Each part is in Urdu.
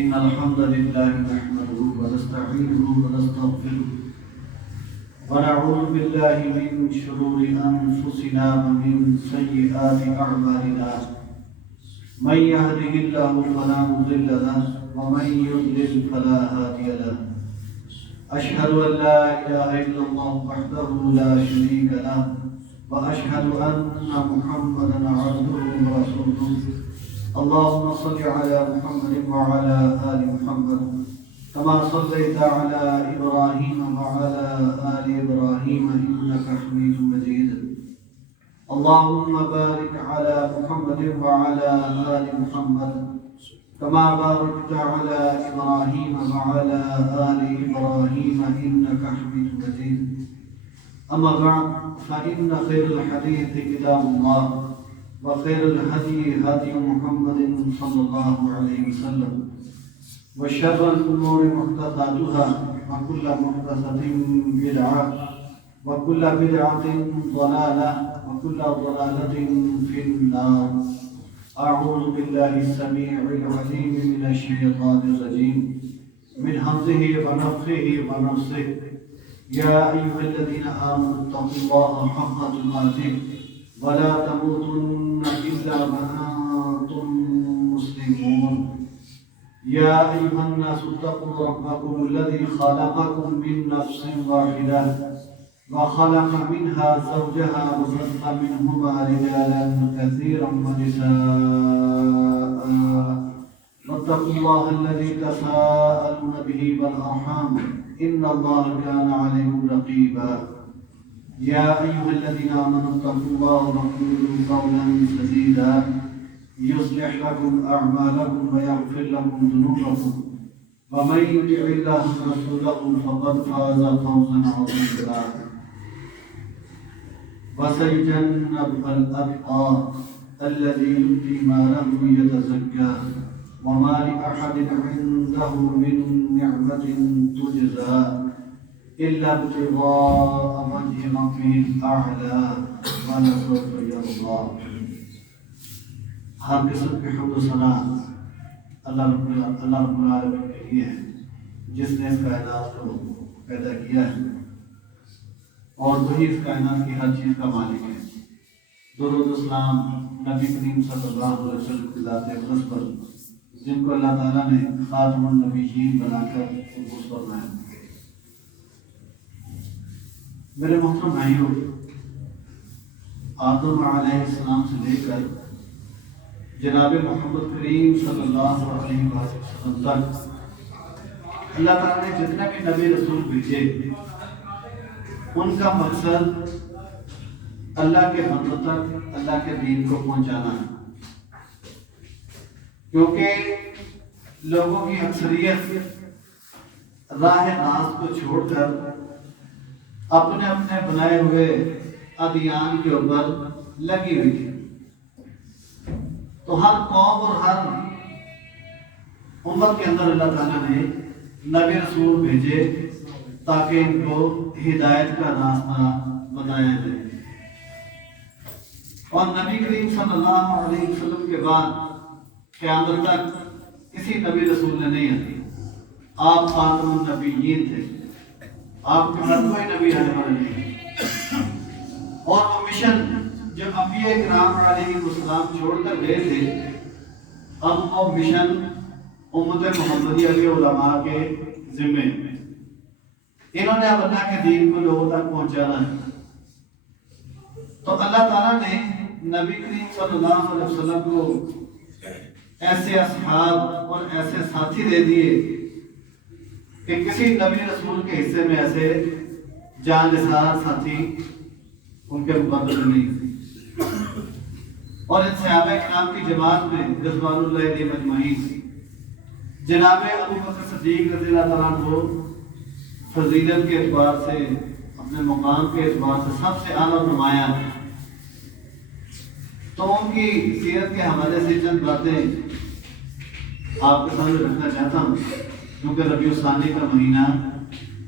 إن الحمد لله نحمده ونستعينه ونستغفره ونعوذ بالله من شرور أنفسنا ومن سيئات أعمالنا من يهده الله فلا مضل له ومن يضلل فلا هادي له أشهد أن لا إله إلا الله وحده لا شريك له وأشهد أن محمدا عبده ورسوله اللهم صل على محمد وعلى آل محمد كما صليت على إبراهيم وعلى آل إبراهيم إنك حميد مجيد اللهم بارك على محمد وعلى آل محمد كما باركت على إبراهيم وعلى آل إبراهيم إنك حميد مجيد أما بعد فإن خير الحديث كتاب الله وخير الهدي هدي محمد صلى الله عليه وسلم وشر الأمور محدثاتها وكل محدثة بدعة وكل بدعة ضلالة وكل ضلالة في النار أعوذ بالله السميع العليم من الشيطان الرجيم من همزه ونفخه ونفسه يا أيها الذين آمنوا اتقوا الله حق تقاته ولا تموتن إلا وأنتم مسلمون يا أيها الناس اتقوا ربكم الذي خلقكم من نفس واحدة وخلق منها زوجها وبث منهما رجالا كثيرا ونساء واتقوا الله الذي تساءلون به والأرحام إن الله كان عليكم رقيبا يا أيها الذين آمنوا اتقوا الله وقولوا قولا سديدا يصلح لكم أعمالكم ويغفر لكم ذنوبكم ومن يطع الله ورسوله فقد فاز فوزا عظيما وسيجنبها الأتقى الذي يؤتي ماله يتزكى وما لأحد عنده من نعمة تجزى إلا ابتغاء وجه ربه الأعلى ولسوف يرضى ہر قسم کی حمد و ثنا اللہ رب العالمین کے لیے ہے جس نے اس کائنات کو پیدا کیا ہے اور وہی اس کائنات کی ہر چیز کا مالک ہے۔ درود و سلام نبی کریم صلی اللہ علیہ وسلم کی ذات اقدس پر جن کو اللہ تعالیٰ نے خاتم النبیین بنا کر مبعوث فرمایا۔ میرے محترم بھائیوں، آدم علیہ السلام سے لے کر جناب محمد کریم صلی اللہ علیہ وسلم تک اللہ تعالیٰ نے جتنے بھی نبی رسول بھیجے ان کا مقصد اللہ کے بندوں تک اللہ کے دین کو پہنچانا ہے، کیونکہ لوگوں کی اکثریت راہ راست کو چھوڑ کر اپنے اپنے بنائے ہوئے ادیان کے اوپر لگی ہوئی تھی۔ تو ہر قوم اور ہر امت کے اندر اللہ تعالیٰ نے نبی رسول بھیجے تاکہ ان کو ہدایت کا راستہ بتایا جائے، اور نبی کریم صلی اللہ علیہ وسلم کے بعد قیامت تک کسی نبی رسول نے نہیں آتی۔ آپ خاتم النبیین تھے، آپ کے بعد کوئی نبی آنے والا نہیں، اور وہ مشن جو انبیاء کرام علیہ السلام چھوڑ کر گئے تھے، اب وہ مشن امت محمدیہ کے علماء کے ذمے میں، انہوں نے اب اللہ کے دین کو لوگوں تک پہنچانا ہے۔ تو اللہ تعالیٰ نے نبی کریم صلی اللہ علیہ وسلم کو ایسے اصحاب اور ایسے ساتھی دے دیے کہ کسی نبی رسول کے حصے میں ایسے جان نثار ساتھی ان کے مقابلے نہیں تھے، اور ان صحابہ کرام کی جماعت میں رضوان اللہ علیہم اجمعین جناب ابو بکر صدیق رضی اللہ تعالیٰ عنہ فضیلت کے اعتبار سے اپنے مقام کے اعتبار سے سب سے اعلیٰ نمایاں ہیں۔ تو ان کی سیرت کے حوالے سے چند باتیں آپ کے سامنے رکھنا چاہتا ہوں، کیونکہ ربیع الثانی کا مہینہ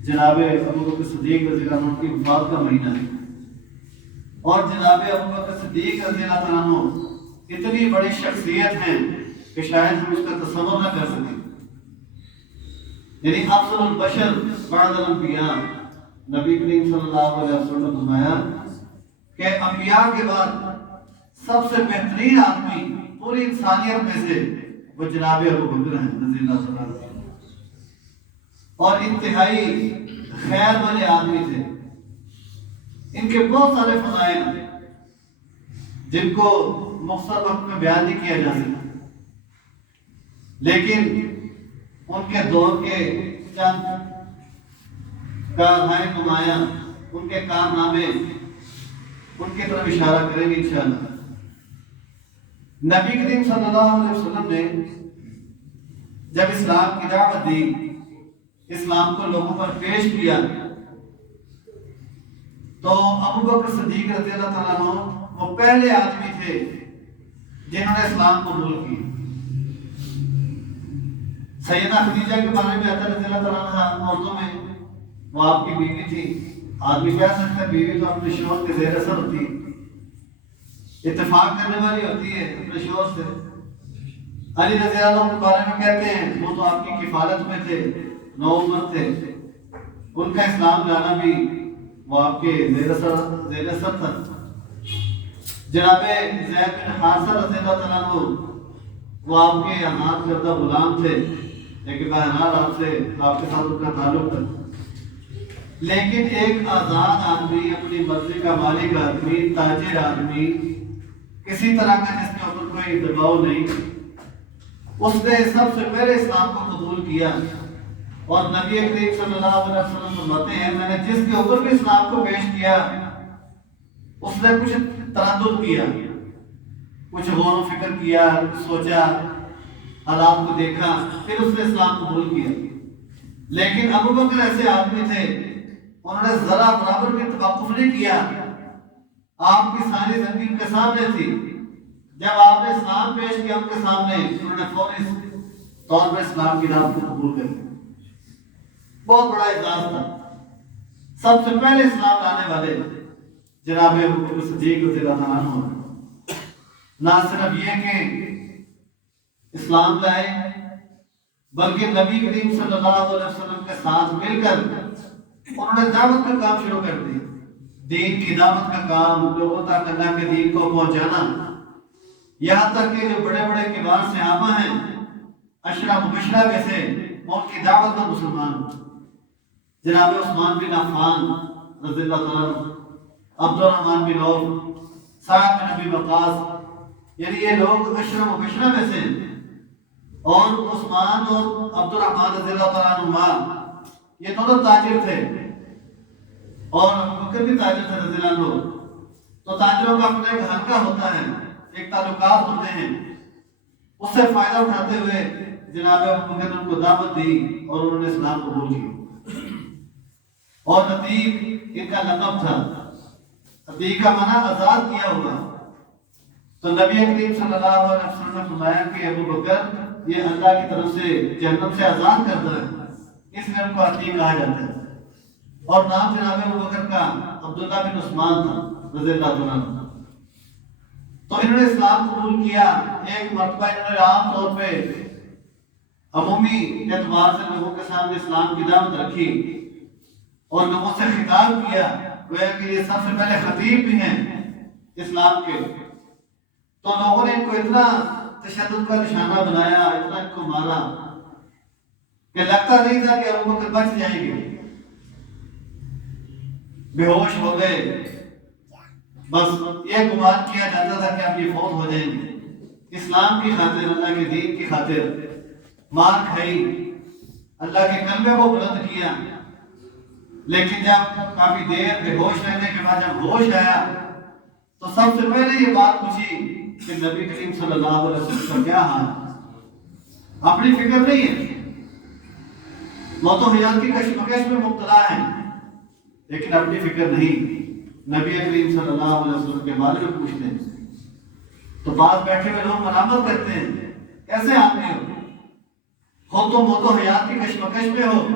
جناب ابو بکر صدیق رضی اللہ عنہ کی وفات کا مہینہ ہے، اور جناب ابو بکر صدیق رضی اللہ عنہ اتنی بڑی شخصیت ہیں کہ شاید ہم اس کا تصور نہ کر سکیں۔ یعنی افضل البشر بعد الانبیاء، نبی کریم صلی اللہ علیہ وسلم نے فرمایا کہ انبیاء کے بعد سب سے بہترین آدمی پوری انسانیت میں سے وہ جناب ابو بکر ہیں رضی اللہ تعالیٰ عنہ، اور انتہائی خیر والے آدمی تھے۔ ان کے بہت سارے فضائل ہیں جن کو مختصر وقت میں بیان نہیں کیا جا سکتا، لیکن ان کے دور کے چند کارنامے نمایاں، ان کے کارنامے، ان کی طرف اشارہ کریں گے انشاءاللہ۔ نبی کریم صلی اللہ علیہ وسلم نے جب اسلام کی دعوت دی، اسلام کو لوگوں پر پیش کیا، تو ابو بکر صدیق رضی اللہ تعالیٰ عنہ وہ پہلے آدمی تھے جنہوں نے اسلام قبول کی۔ سیدہ خدیجہ کے بارے میں آتا رضی اللہ تعالیٰ عنہ عورتوں میں، وہ آپ کی بیوی تھی۔ آدمی کہہ سکتا ہے بیوی تو اپنے شوہر کے زیر اثر ہوتی ہے، اتفاق کرنے والی ہوتی ہے اپنے شوہر سے۔ علی رضی اللہ عنہ کے بارے میں کہتے ہیں وہ تو آپ کی کفالت میں تھے، نوعمر تھے، ان کا اسلام لانا بھی وہ آپ کے زیر اثر تھا۔ جناب زید بن حارثہ رضی اللہ تعالیٰ عنہ وہ آپ کے ہاتھ کردہ غلام تھے، لیکن بہرحال آپ کے ساتھ ان کا تعلق تھا۔ لیکن ایک آزاد آدمی، اپنی مرضی کا مالک آدمی، تاجر آدمی، کسی طرح کا جس کے اوپر کوئی دباؤ نہیں، اس نے سب سے پہلے اسلام کو قبول کیا۔ اور نبی کریم صلی اللہ علیہ وسلم فرماتے ہیں میں نے جس کے اوپر بھی اسلام کو پیش کیا اس نے کچھ تردد کیا، کچھ غور و فکر کیا، سوچا، حالات کو دیکھا، پھر اس نے اسلام قبول کیا۔ لیکن ابو بکر ایسے آدمی تھے، انہوں نے ذرا برابر بھی توقف نہیں کیا۔ آپ کی ساری زندگی ان کے سامنے تھی، جب آپ نے اسلام پیش کیا ان کے سامنے، انہوں نے فوری طور پر اسلام کی دعوت کو قبول کر لیا۔ بہت بڑا اعزاز تھا۔ سب سے پہلے اسلام لانے والے جناب ابو بکر صدیق رضی اللہ عنہ، نہ صرف یہ کہ اسلام لائے بلکہ نبی کریم صلی اللہ علیہ وسلم کے ساتھ مل کر انہوں نے دعوت کا کام شروع کر دیا۔ دین کی دعوت کا کام، لوگوں تک اللہ کے دین کو پہنچانا، یہاں تک کہ جو بڑے بڑے کبار صحابہ ہیں، عشرہ مبشرہ میں سے، ان کی دعوت پر مسلمان ہوئے۔ جناب عثمان بن عفان رضی اللہ تعالیٰ عنہ، عبد الرحمن بن عوف، سعد بن ابی وقاص، یعنی یہ لوگ عشرہ مبشرہ میں سے، اور عثمان اور عبد الرحمن رضی اللہ تعالیٰ عنہ یہ دونوں تاجر تھے، اور ابو بکر بھی تاجر تھے رضی اللہ عنہ۔ تو تاجروں کا اپنا ایک حلقہ ہوتا ہے، ایک تعلقات ہوتے ہیں، اس سے فائدہ اٹھاتے ہوئے جناب ابو بکر نے ان کو دعوت دی اور انہوں نے اسلام قبول کیا۔ اور عتیق ان کا لقب تھا، عتیق کا معنی آزاد کیا ہوا۔ تو نبی کریم صلی اللہ علیہ وسلم نے فرمایا کہ ابو بکر یہ اللہ کی طرف سے جہنم سے آزاد کرتا ہے، اس لیے ان کو عتیق کہا جاتا ہے۔ اور نام جناب ابو بکر کا عبداللہ بن عثمان تھا رضی اللہ تعالیٰ عنہ۔ تو انہوں نے اسلام قبول کیا۔ ایک مرتبہ انہوں نے عام طور پہ عمومی اعتبار سے لوگوں کے سامنے اسلام کی دعوت رکھی اور لوگوں سے خطاب کیا، گویا کہ یہ سب سے پہلے خطیب بھی ہیں اسلام کے۔ تو لوگوں نے ان کو اتنا تشدد کا نشانہ بنایا، اتنا ان کو مارا کہ لگتا نہیں تھا کہ ابو بکر بچ جائیں گے، بے ہوش ہو گئے۔ بس یہ گمان کیا جاتا تھا کہ اب یہ فوت ہو جائیں گے۔ اسلام کی خاطر، اللہ کے دین کی خاطر مار کھائی، اللہ کے کلمے کو بلند کیا۔ لیکن جب کافی دیر بے ہوش رہنے کے بعد جب ہوش آیا تو سب سے پہلے یہ بات پوچھی کہ نبی کریم صلی اللہ علیہ وسلم کا کیا حال ہے؟ اپنی فکر نہیں ہے، موت و حیات کی کشمکش میں مبتلا ہے، لیکن اپنی فکر نہیں، نبی کریم صلی اللہ علیہ وسلم کے بارے میں پوچھتے ہیں۔ تو پاس بیٹھے ہوئے لوگ ملامت کرتے ہیں، کیسے آدمی ہو تو موت و حیات کی کشمکش میں ہو،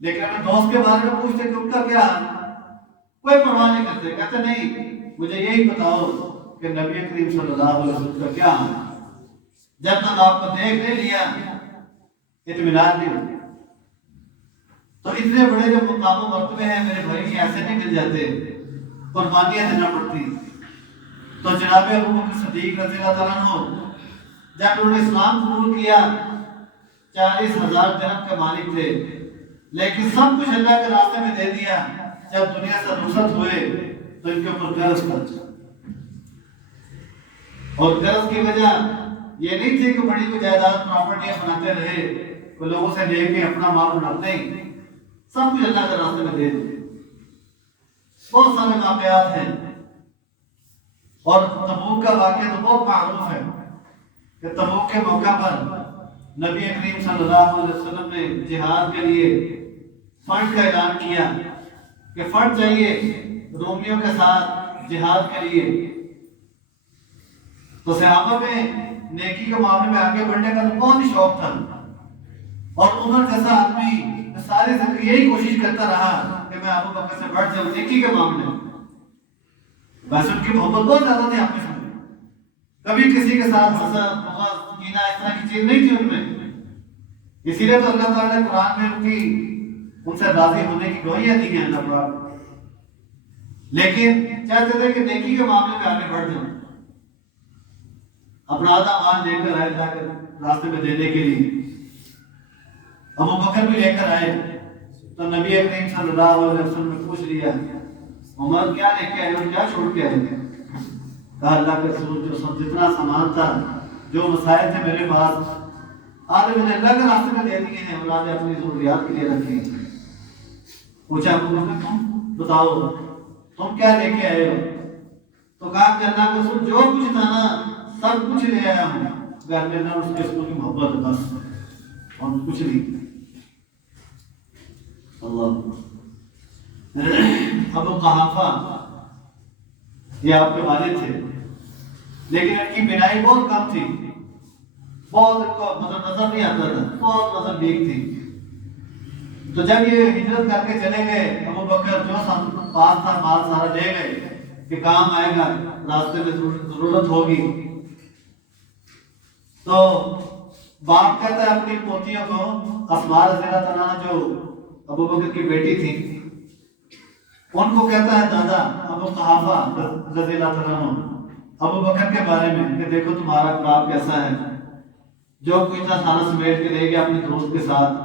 لیکن اپنے دوست کے بارے میں پوچھتے کہ ان کا کیا حال ہے؟ کوئی پرواہ نہیں کرتے، کہتے نہیں مجھے یہی بتاؤ کہ نبی کریم صلی اللہ علیہ وسلم کا کیا حال ہے۔ جب تک آپ کو دیکھ نہیں لیا اطمینان نہیں ہوتا۔ تو اتنے بڑے جو مقام و مرتبے ہیں میرے بھائی ایسے نہیں مل جاتے، قربانیاں دینا پڑتی۔ تو جناب ابو بکر صدیق رضی اللہ تعالیٰ عنہ جب انہوں نے اسلام قبول کیا 40,000 درہم کے مالک تھے، لیکن سب کچھ اللہ کے راستے میں دے دیا۔ جب دنیا سے رخصت ہوئے تو ان کے اوپر قرض تھا، اور قرض کی وجہ یہ نہیں تھی کہ بڑی کوئی جائیداد پراپرٹیاں بناتے رہے، وہ لوگوں سے لے کے اپنا مال بناتے ہی، سب کچھ اللہ کے راستے میں دے دیا۔ بہت سارے واقعات ہیں، اور تبوک کا واقعہ تو بہت معروف ہے کہ تبوک کے موقع پر نبی کریم صلی اللہ علیہ وسلم نے جہاد کے لیے فنڈ کا اعلان کیا کہ فنڈ چاہیے رومیوں کے ساتھ جہاد کے لیے۔ تو صحابہ میں نیکی کے معاملے میں آگے بڑھنے کا تو بہت ہی شوق تھا، اور عمر جیسا آدمی ساری زندگی یہی کوشش کرتا رہا کہ میں ابو بکر سے بڑھ جاؤں نیکی کے معاملے میں۔ ویسے ان کی محبت بہت زیادہ تھی آپس میں، کبھی کسی کے ساتھ حسد بغض کینہ اس طرح کی چیز نہیں تھی ان میں۔ اسی لیے تو اللہ تعالیٰ نے قرآن میں ان سے راضی ہونے کی گواہیاں دی ہیں اللہ پاک، لیکن چاہتے تھے کہ نیکی کے معاملے میں آگے بڑھ جائیں، اپنا آدھا مال لے کر آئے جا کر راستے میں دینے کے لیے۔ ابو بکر بھی لے کر آئے تو نبی کریم صلی اللہ علیہ وسلم نے پوچھ لیا عمر کیا لے کے آئے اور کیا چھوڑ کے آئے؟ کہا اللہ کے رسول جو سب جتنا سامان تھا، جو مسائل تھے میرے پاس، آدھے میں نے اللہ کے راستے میں دے دیے ہیں، اور آدھے اپنی ضروریات کے لیے رکھے ہیں۔ پوچھا ابو بکر تم بتاؤ تم کیا لے کے آئے ہو؟ تو کہا کہ اللہ کے رسول جو کچھ تھا نا سب کچھ لے آیا ہوں، گھر میں نہ اس کے رسول کی محبت بس، اور کچھ نہیں۔ اللہ ابو قحافہ یہ آپ کے والد تھے، لیکن ان کی بینائی بہت کم تھی، بہت ان کو مطلب نظر نہیں آتا تھا، بہت نظر دیکھ تھی۔ تو جب یہ ہجرت کر کے چلے گئے، ابو بکر جو پاس تھا مال سارا لے گئے کہ کام آئے گا، راستے میں ضرورت ہوگی۔ تو باپ کہتا ہے اپنی پوتیوں کو، اسماء رضی اللہ تعالیٰ جو ابو بکر کی بیٹی تھی، ان کو کہتا ہے دادا ابو قحافہ رضی اللہ تعالیٰ ابو بکر کے بارے میں کہ دیکھو تمہارا باپ کیسا ہے، جو کوئی اتنا سارا سمیٹ کے لے گیا اپنے دوست کے ساتھ،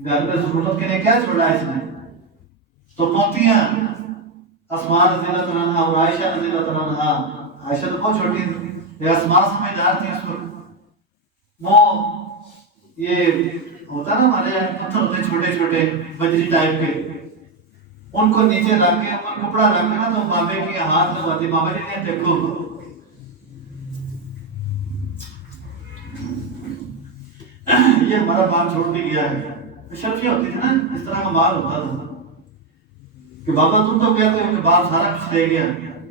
گھر میں ضرورت کے لیے کیا چھوڑا ہے اس نے؟ تو پوتیاں اسماء رضی اللہ تعالیٰ اور عائشہ رضی اللہ تعالیٰ، عائشہ تو بہت چھوٹی تھی، یہ اسماء سمجھدار تھی اس وقت، وہ یہ ہوتا نا ہمارے یہاں پتھر ہوتے چھوٹے چھوٹے بجری ٹائپ کے، ان کو نیچے رکھ کے اوپر کپڑا رکھ کے نا تو بابے کی ہاتھ لگاتی، بابا جی نے دیکھو یہ ہمارا باپ چھوڑ کے گیا ہے۔ شرفیاں ہوتی تھی نا، اس طرح کا مال ہوتا تھا کہ بابا تم تو کہتے ہو کہ باپ سارا کچھ لے گیا،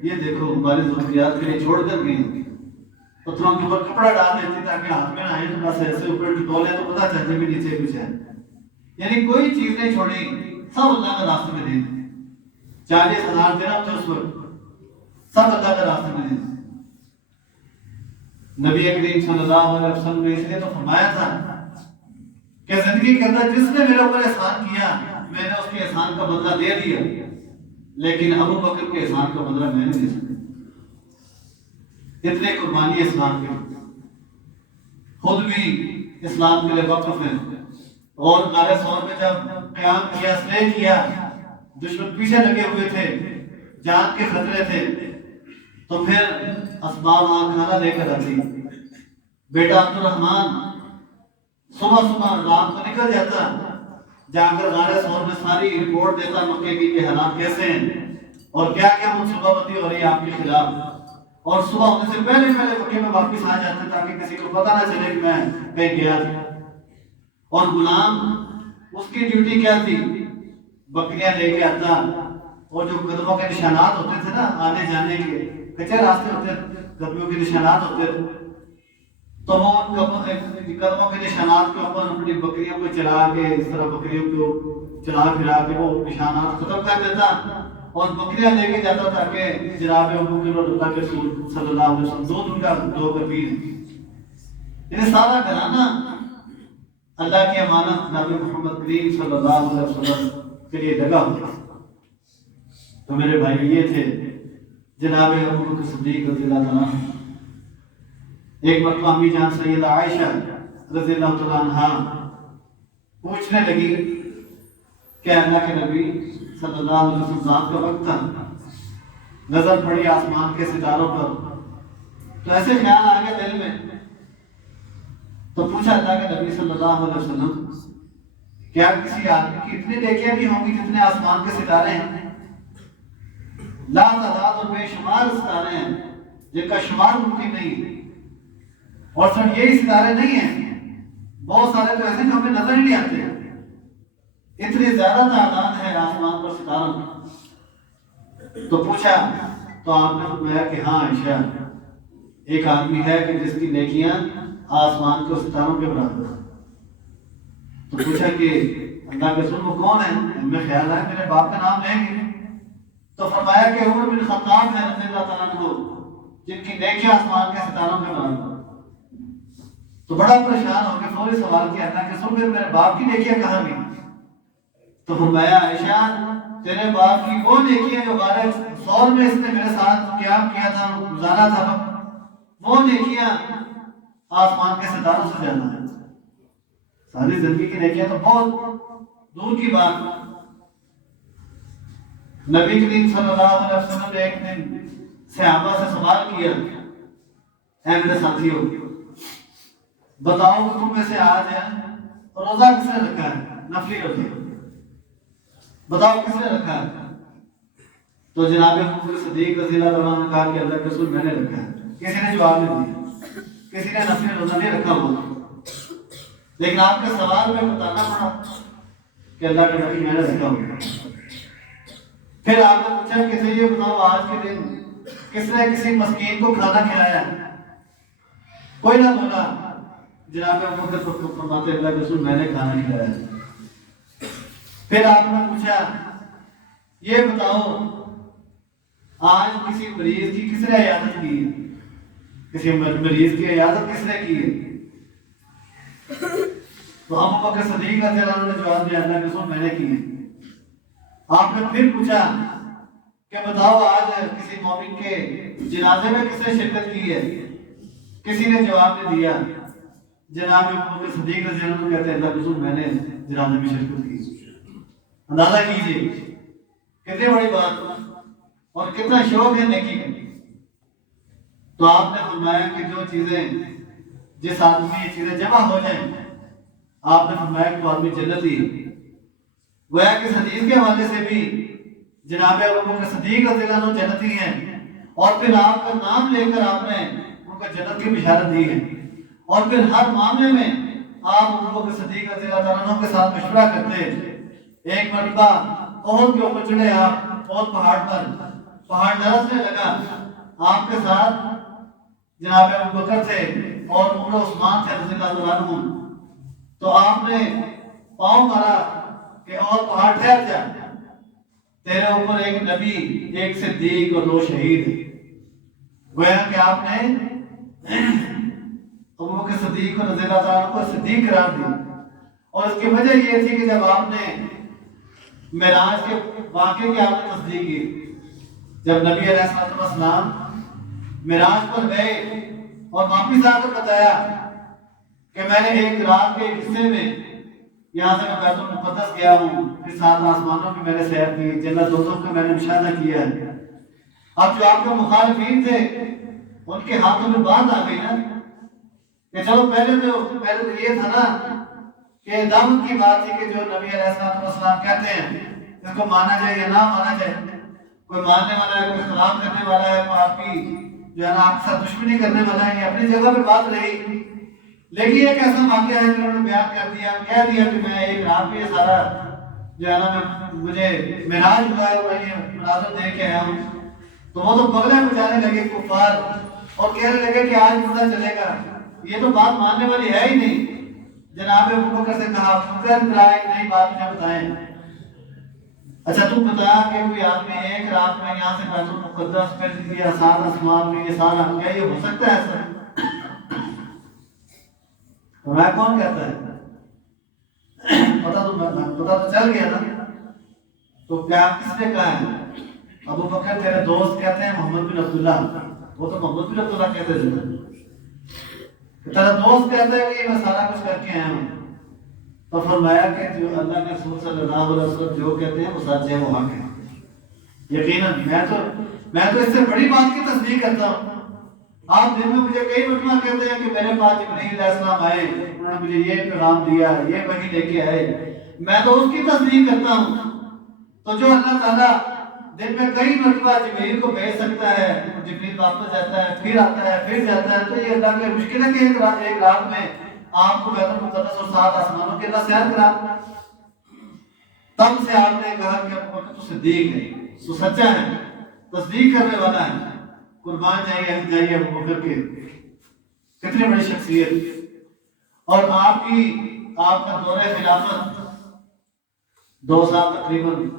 یہ دیکھو ہماری ضروریات کے لیے چھوڑ کر گئی، پتھروں کے اوپر کپڑا ڈال دیتی تاکہ ہاتھ میں نہ آئے، تو بس ایسے اوپر ٹٹولے تو پتہ چل جائے کہ نیچے کچھ ہے، یعنی کوئی چیز نہیں چھوڑی، سب اللہ کے راستے میں دے دی۔ 40,000 درہم تھے اس وقت، سب اللہ کے راستے میں دے دی۔ نبی کریم صلی اللہ علیہ وسلم نے اس لیے تو فرمایا تھا کہ زندگی کے اندر جس نے میرے اوپر احسان کیا میں نے اس کے احسان کا بدلہ دے دیا، لیکن ابو بکر کے احسان کا بدلہ میں نے دے سکتا۔ اتنے قربانی اسلام کے خود بھی اسلام کے لیے وقف ہیں، اور غار ثور میں جب قیام کیا، سلح کیا، دشمن پیچھے لگے ہوئے تھے، جان کے خطرے تھے، تو پھر اسباب وہاں کھانا لے کر آتی، بیٹا عبد الرحمن صبح صبح رات کو نکل جاتا، جا کر غار ثور میں ساری رپورٹ دیتا مکے کی کہ حالات کیسے ہیں اور کیا کیا منصوبہ بندی ہو رہی ہے آپ کے خلاف، اور صبح ہونے سے پہلے مکے میں واپس آ جاتے تاکہ کسی کو پتہ نہ چلے کہ میں کہیں گیا تھا۔ اور غلام اس کی ڈیوٹی کیا تھی؟ بکریاں لے کے آتا، اور جو قدموں کے نشانات ہوتے تھے نا آنے جانے کے، کچے راستے ہوتے قدموں کے نشانات ہوتے تھے، تو وہ قدموں کے نشانات کے اوپر اپنی بکریوں کو چلا کے اس طرح بکریوں کو چلا پھرا کے وہ نشانات ختم کر دیتا، اور بکریاں لے کے جاتا تھا کہ جناب ابو بکر اور اللہ کے رسول صلی اللہ علیہ وسلم دو دن کا دو کبیر، یعنی سارا گھرانہ اللہ کی امانت نبی محمد کریم صلی اللہ علیہ وسلم کے لیے لگا ہوا. تو میرے بھائی یہ تھے جناب ابوبکر صدیق رضی اللہ تعالیٰ عنہ. ایک مرتبہ امی جان سیدہ عائشہ رضی اللہ تعالیٰ عنہ پوچھنے لگی کہ اللہ کے نبی صلی اللہ علیہ وسلم رات کا وقت تھا، نظر پڑی آسمان کے ستاروں پر، تو ایسے خیال آ گیا دل میں، تو پوچھا اللہ کے نبی صلی اللہ علیہ وسلم کیا کسی آدمی کی اتنی نیکیاں بھی ہوں گی جتنے آسمان کے ستارے ہیں؟ لا تعداد اور بے شمار ستارے ہیں جن کا شمار ممکن نہیں. اور سر یہی ستارے نہیں ہیں، بہت سارے تو ایسے جو ہمیں نظر ہی نہیں آتے. اتنی زیادہ تعداد ہے آسمان پر ستاروں کی. تو پوچھا تو آپ نے فرمایا کہ ہاں عائشہ، ایک آدمی ہے کہ جس کی نیکیاں آسمان کے ستاروں کے برابر. تو پوچھا کہ اللہ کے رسول وہ کون ہے؟ میں خیال ہے میرے باپ کا نام لیں گے. تو فرمایا کہ عمر بن خطاب ہے رضی اللہ تعالیٰ عنہ جن کی نیکیاں آسمان کے ستاروں کے برابر. تو بڑا پریشان ہو کے فوری سوال کیا اللہ کے رسول پھر میرے باپ کی نیکیاں کہاں گئی؟ تو فرمایا عائشہ تیرے باپ کی وہ نیکیاں جو غالب سور میں اس نے میرے ساتھ قیام کیا تھا، گزارا تھا، وہ نیکیاں آسمان کے ستاروں سے زیادہ ہیں. ساری زندگی کی نیکیاں تو بہت دور کی بات. نبی کریم صلی اللہ علیہ وسلم نے ایک دن صحابہ سے سوال کیا، اے میرے ساتھیوں بتاؤ کہ تم میں سے آج ہے روزہ کس نے رکھا ہے؟ نفلی روزہ بتاؤ کس نے رکھا ہے؟ تو جناب ابوبکر صدیق رضی اللہ عنہ نے کہا کہ اللہ کے رسول میں نے رکھا ہے. کسی نے جواب نہیں دیا، کسی نے نفلی روزہ نہیں رکھا ہوا. لیکن آپ کے سوال میں بتانا پڑا کہ اللہ کے نبی میں نے رکھا ہوا. پھر آپ نے پوچھا کہ یہ بتاؤ آج کے دن کس نے کسی مسکین کو کھانا کھلایا؟ کوئی نہ بولا. جناب ابوبکر فرماتے اللہ کے رسول میں نے کھانا کھلایا. پھر آپ نے پوچھا یہ بتاؤ آج کسی مریض کی کس نے عیادت کی ہے؟ کسی مریض کی عیادت کس نے کی ہے؟ تو ابوبکر صدیق رضی اللہ عنہ نے جواب دیا اللہ کے رسول میں نے کی ہے. آپ نے پھر پوچھا کہ بتاؤ آج کسی مومن کے جنازے میں کس نے شرکت کی ہے؟ کسی نے جواب نہیں دیا. جناب ابوبکر صدیق رضی اللہ عنہ کہتے ہیں اللہ کے رسول میں نے جنازے میں شرکت کی. اندازہ کیجیے کتنی بڑی بات اور کتنا شوق ہے نیکی کا. تو آپ نے فرمایا کہ جو چیزیں جس آدمی یہ چیزیں جمع ہو جائیں آپ نے فرمایا کہ وہ آدمی جنتی ہے. گویا کہ اس حدیث کے حوالے سے بھی جناب ابوبکر صدیق رضی اللہ عنہ جنتی ہیں. اور پھر آپ کا نام لے کر آپ نے ان کو جنت کی بشارت دی ہے. اور پھر ہر معاملے میں آپ ابوبکر صدیق رضی اللہ عنہ کے ساتھ مشورہ کرتے ہیں. ایک مرتبہ احد کے اوپر چڑھے آپ، احد پہاڑ پر، پہاڑ لرزنے لگا. آپ کے ساتھ جناب ابوبکر تھے اور عمر عثمان تھے رضی اللہ عنہ. تو آپ نے پاؤں مارا کہ اور پہاڑ ٹھہر جا، تیرے اوپر ایک نبی، ایک صدیق اور 2 شہید. گویا کہ آپ نے ابوبکر صدیق رضی اللہ عنہ کو صدیق قرار دیا. اور اس کی وجہ یہ تھی کہ جب آپ نے معراج کے واقعے کی آپ نے تصدیق کی، جب نبی علیہ السلام معراج پر گئے اور واپس آ کر بتایا کہ میں نے ایک رات کے حصے میں یہاں سے میں بیت المقدس گیا ہوں، پھر 7 آسمانوں کی میں نے سیر کی، جنت دوزخ کا میں نے مشاہدہ کیا ہے. اب جو آپ کے مخالفین تھے ان کے ہاتھوں میں بات آ گئی نا کہ چلو پہلے تو یہ تھا نا کہ دعوت کی بات تھی کہ جو نبی علیہ السلام کہتے ہیں اس کو مانا جائے یا نہ مانا جائے. کوئی ماننے والا ہے، کوئی اختلاف کرنے والا ہے، کوئی آپ کی جو ہے نا آپ کے ساتھ دشمنی کرنے والا ہے. یہ اپنی جگہ پہ بات رہی، لیکن ایک ایسا واقعہ ہے جنہوں نے بیان کر دیا، کہہ دیا کہ میں ایک رات میں یہ سارا جو ہے نا مجھے معراج ہوا ہے اور میں یہ مناظر دے کے آیا ہوں. تو وہ تو بغلیں بجانے لگے کفار اور کہنے لگے کہ آج پتہ چلے گا. یہ تو بات ماننے والی ہے ہی نہیں. جناب ابوبکر سے کہا فکر کرائے کہ نئی بات مجھے بتائیں. اچھا تو بتا کہ کوئی آدمی ایک رات میں یہاں سے بیت المقدس پھر یا 7 آسمان میں یہ سارا کیا یہ ہو سکتا ہے ایسا؟ میں کون کہتا ہے؟ پتا تو چل گیا نا، تو پیار کس نے کہا ہے؟ ابو بکر تیرے دوست کہتے ہیں محمد بن عبداللہ، وہ تو محمد بن عبداللہ کہتے تھے، تیرا دوست کہتا ہے کہ میں سارا کچھ کر کے آیا ہوں۔ تو فرمایا کہ جو اللہ کے رسول صلی اللہ علیہ وسلم جو کہتے ہیں وہ سچ ہے، وہ حق ہے۔ یقیناً میں تو اس سے بڑی بات کی تصدیق کرتا ہوں۔ آپ دن میں مجھے کئی مرتبہ کہتے ہیں کہ میرے پاس جبرائیل علیہ السلام آئے، انہوں نے مجھے یہ پیغام دیا، یہ وحی لے کے آئے، میں تو اس کی تصدیق کرتا ہوں۔ تو جو اللہ تعالیٰ دن میں کئی مرتبہ جبرائیل کو بھیج سکتا ہے، جبرائیل واپس جاتا ہے، پھر آتا ہے، پھر جاتا ہے، تو یہ اللہ کے مشکل ہے کہ ایک رات میں آپ کو بیت المقدس اور 7 آسمانوں کے اللہ سیر کرا۔ تب سے آپ نے کہا کہ ابو بکر تو صدیق ہے، تو سچا ہے، تصدیق کرنے والا ہے۔ قربان جائیے ابو بکر کے، کتنی بڑی شخصیت۔ اور آپ کا دور خلافت 2 سال تقریباً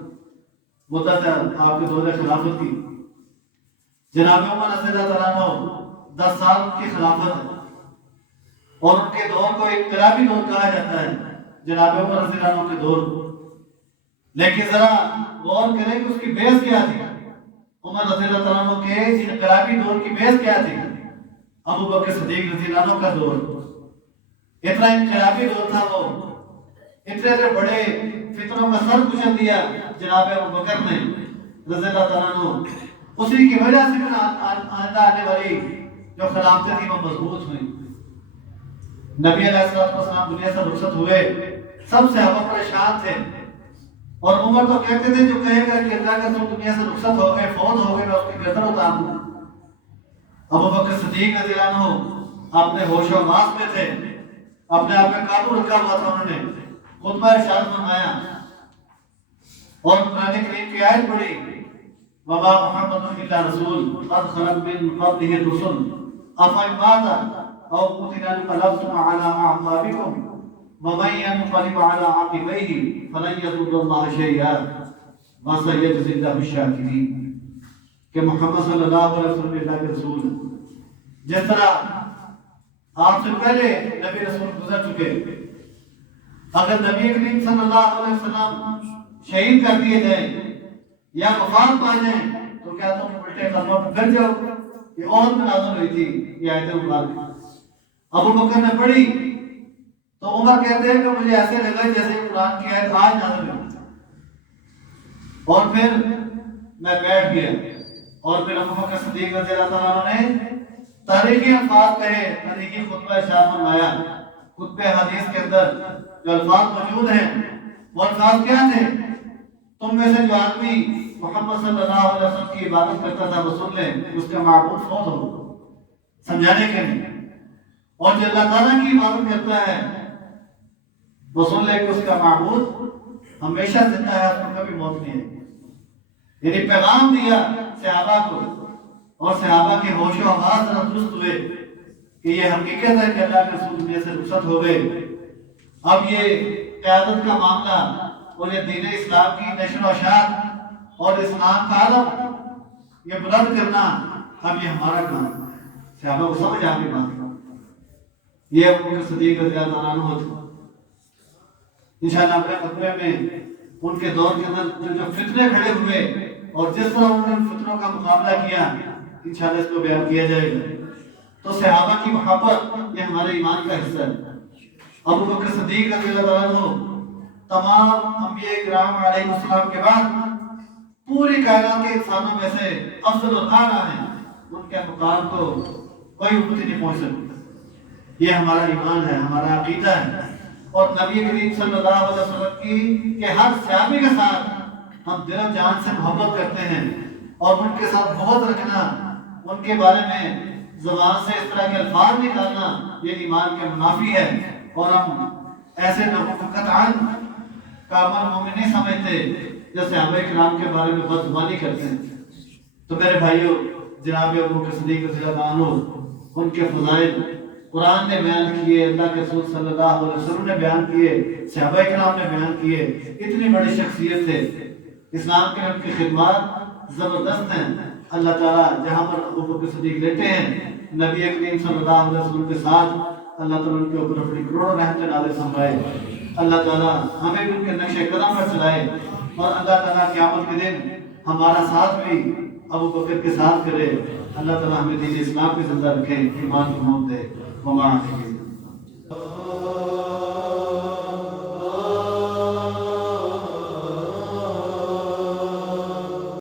مدت ہے آپ کے دور خلافت کی۔ جناب عمر رضی اللہ تعالیٰ عنہ 10 سال کی خلافت ہے، اور ان کے دور کو انقلابی دور کہا جاتا ہے، جناب عمر رضی اللہ عنہ کے دور۔ لیکن ذرا غور کریں کہ اس کی بیس کیا تھی، عمر رضی اللہ تعالیٰ عنہ کے انقلابی دور کی بیس کیا تھی؟ ابو بکر صدیق رضی اللہ عنہ کا دور، اتنا انقلابی دور تھا وہ، اتنے بڑے فتنوں کا سر کچل دیا جناب ابو بکر نے رضی اللہ تعالیٰ عنہ۔ اسی کی وجہ سے آئندہ آنے والی جو خلافتیں تھیں وہ مضبوط ہوئیں۔ نبی علیہ السلام دنیا سے رخصت ہوئے، سب صحابہ پریشان تھے، اور عمر تو کہتے تھے جو کہے گا کہ اللہ کا رسول دنیا سے رخصت ہو گئے، فوت ہو گئے، میں اس کی گردن اتار دوں۔ ابو بکر صدیق رضی اللہ عنہ اپنے ہوش و حواس میں تھے، اپنے آپ میں قابو رکھا ہوا تھا، انہوں نے خطبہ ارشاد فرمایا اور قرآن کریم کی آیت پڑھی، وما محمد الا رسول قد خلت من قبله الرسل افإن مات او قتل انقلبتم على اعقابكم ومن ينقلب على عقبيه فلن يضر الله شيئا وسيجزي الله الشاكرين۔ کہ محمد صلی اللہ علیہ وسلم اللہ کے رسول ہیں، جس طرح آپ سے پہلے نبی رسول گزر چکے، اگر نبی کریم صلی اللہ علیہ وسلم شہید کر دیے جائیں یا وفات پا جائیں تو کیا تم الٹے قدموں پر گر جاؤ؟ یہ اور میں نازل ہوئی تھی یہ آیت مبارکہ، ابو بکر نے پڑھی تو عمر کہتے ہیں کہ مجھے ایسے لگا جیسے قرآن کی آیت آج نازل ہوئی، اور پھر میں بیٹھ گیا، اور پھر ابو بکر صدیق رضی اللہ تعالیٰ عنہ نے تاریخی الفاظ کہے، تاریخی خطبہ ارشاد فرمایا۔ خطبہ حدیث کے اندر جو الفاظ موجود ہیں وہ الفاظ کیا تھے؟ تم میں سے جو آدمی محمد صلی اللہ علیہ وسلم کی عبادت کرتا تھا وہ سن لے، اس کا معبود فوت ہو، سمجھانے کے لیے، اور جو اللہ تعالیٰ کی عبادت کرتا ہے وہ سن لے کہ اس کا معبود ہمیشہ زندہ ہے، اس کو کبھی موت نہیں ہے۔ یعنی پیغام دیا صحابہ کو، اور صحابہ کے ہوش و حواس درست ہوئے کہ یہ حقیقت ہے کہ اللہ کے رسول دنیا سے رخصت ہو گئے۔ اب یہ قیادت کا معاملہ اور یہ دین اسلام کی نشر و اشاعت اور اسلام کا علم یہ بلند کرنا اب یہ ہمارا کام ہے۔ صحابہ کو سمجھ آ گئی بات، یہ ابو بکر صدیق رضی اللہ عنہ تھا۔ انشاءاللہ اپنے خطبے میں ان کے دور کے اندر جو فتنے کھڑے ہوئے اور جس طرح انہوں نے فتنوں کا مقابلہ کیا انشاءاللہ اس کو بیان کیا جائے گا۔ تو صحابہ کی محبت یہ ہمارے ایمان کا حصہ ہے۔ ابو بکر صدیق رضی اللہ عنہ تمام انبیاء کرام علیہ السلام کے بعد پوری کائنات کے انسانوں میں سے افضل الاعلیٰ ہیں، ان کے مقام کو کوئی امتی نہیں پہنچ سکتی۔ یہ ہمارا ایمان ہے، ہمارا عقیدہ ہے، اور نبی کریم صلی اللہ علیہ وسلم کی کہ ہر صحابی کے ساتھ ہم دل و جان سے محبت کرتے ہیں، اور ان کے ساتھ محبت رکھنا، ان کے بارے میں زبان سے اس طرح کے الفاظ نکالنا یہ ایمان کے منافی ہے، اور ہم ایسے لوگوں کو قطعاً کامل مومن نہیں سمجھتے جو صحابہ کرام کے بارے میں بدگمانی کرتے ہیں۔ تو میرے بھائیوں، جناب ابو بکر صدیق رضی اللہ عنہ ان کے فضائل قرآن نے بیان کیے، اللہ کے رسول صلی اللہ علیہ وسلم نے بیان کیے، صحابہ کرام نے بیان کیے، اتنی بڑی شخصیت تھے۔ اسلام کے ان کی خدمات زبردست ہیں۔ اللہ تعالیٰ جہاں پر ابو بکر صدیق لیتے ہیں، نبی کریم صلی اللہ علیہ وسلم کے ساتھ اللہ تعالیٰ ان کے اوپر اپنی کروڑوں رحمتیں نازل فرمائے۔ اللہ تعالیٰ ہمیں بھی ان کے نقش قدم پر چلائے، اور اللہ تعالیٰ قیامت کے دن ہمارا ساتھ بھی ابو بکر کے ساتھ کرے۔ اللہ تعالیٰ ہمیں دین اسلام کی زندہ رکھے، ایمان کو موت دے۔ وما علیہ